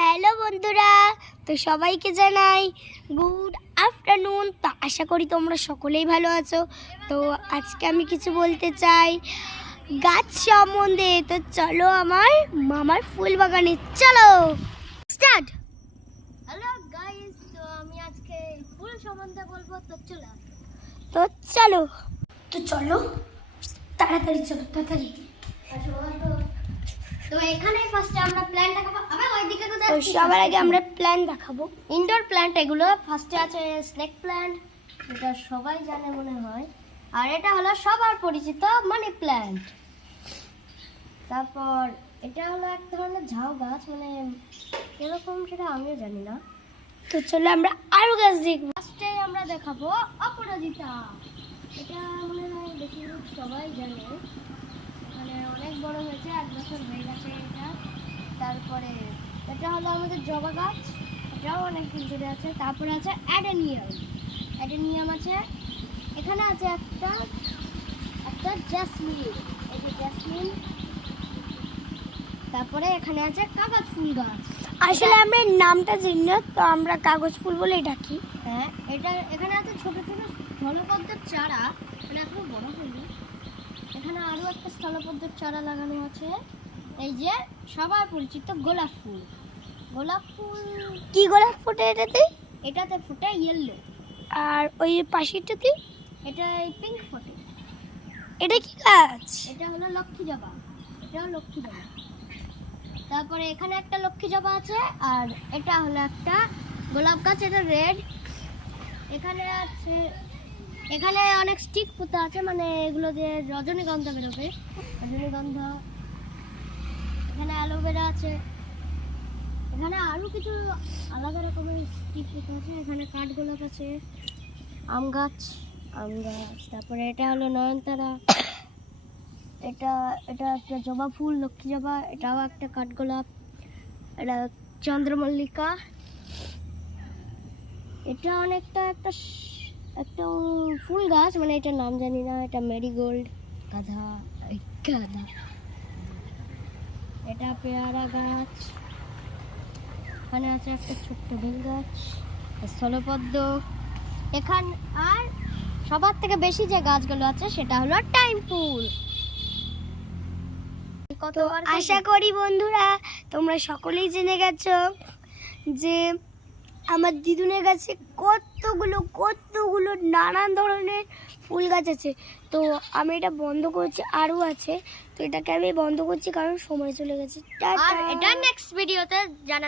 Hello বন্ধুরা, তো সবাইকে জানাই গুড আফটারনুন। তো আশা করি তোমরা সকলেই ভালো আছো। তো আজকে আমি কিছু বলতে চাই গাছ সম্বন্ধে। তো চলো আমার মামার ফুল বাগানে, চলো স্টার্ট। হ্যালো গাইস, তো আমি আজকে ফুল সম্বন্ধে বলবো। তো চলো তাড়াতাড়ি চলো তাড়াতাড়ি। তো এখানে ফার্স্টে আমরা প্ল্যান্ট দেখাবো। আবার ওইদিকে তো তো সবার আগে আমরা প্ল্যান দেখাবো। ইনডোর প্ল্যান্ট এগুলো। ফার্স্টে আছে স্নেক প্ল্যান্ট, এটা সবাই জানে মনে হয়। আর এটা হলো সবার পরিচিত মানি প্ল্যান্ট। তারপর এটা হলো এক ধরনের ঝাউ গাছ, মানে এরকম সেটা আমিও জানি না। তো চলো আমরা আরো গাছ দেখবো। ফার্স্টে আমরা দেখাবো অপরাজিতা। এটা মনে হয় বেশি সবাই জানে, মানে অনেক বড় হয়েছে, 1 বছর হয়ে গেছে এটা। তারপরে এটা হলো আমাদের জবা গাছ, এটাও অনেক দিন ধরে আছে। তারপরে আছে অ্যাডেনিয়াম আছে। এখানে আছে একটা জ্যাসমিন, এই যে জ্যাসমিন। তারপরে এখানে আছে কাগজ ফুল গাছ। আসলে আমরা এর নামটা জানি না, তো আমরা কাগজ ফুল বলে ডাকি। হ্যাঁ, এখানে আছে ছোট ছোট স্থলপদ্মের চারা, মানে এখনো বড় হয়নি। এখানে আরো একটা স্থলপদ্মের চারা লাগানো আছে। এই যে সবার পরিচিত গোলাপ ফুল। কি গোলাপ ফোটে এটাতে ফুটে ইয়েলো। আর ওই পাশেরটা কি? এটা পিঙ্ক ফোটে। এটা কি গাছ? এটা হলো লক্ষ্মী জবা। তারপরে এখানে একটা লক্ষ্মী জবা আছে। আর এটা হলো একটা গোলাপ গাছ, এটা রেড। এখানে অনেক স্টিক পোতা আছে, মানে এগুলো দিয়ে রজনীগন্ধা বেরোবে। এখানে অ্যালোভেরা আছে। এখানে আরো কিছু আলাদা রকমের স্টিক পোতা আছে। এখানে কাঠগোলাপ আছে, আম গাছ। তারপরে এটা হলো নয়নতারা। এটা একটা জবা ফুল, লক্ষ্মী জবা। এটাও একটা কাঠগোলাপ। এটা চন্দ্রমল্লিকা। এটা অনেকটা একটা ফুল গাছ, মানে এটার নাম জানি না। এটা মেরিগোল্ড। গাধা। এটা পেয়ারা গাছ। এখানে আছে একটা ছোট্ট বেল গাছ, স্থলপদ্ম। আর সবার থেকে বেশি যে গাছগুলো আছে সেটা হলো টাইম ফুল। তো আশা করি বন্ধুরা তোমরা সকলেই জেনে গেছো যে আমার দিদুনের কাছে কতগুলো নানান ধরনের ফুল গাছ আছে। তো আমি এটা বন্ধ করছি, আরও আছে। তো এটাকে আমি বন্ধ করছি কারণ সময় চলে গেছে। আর এটা নেক্সট ভিডিওতে জানা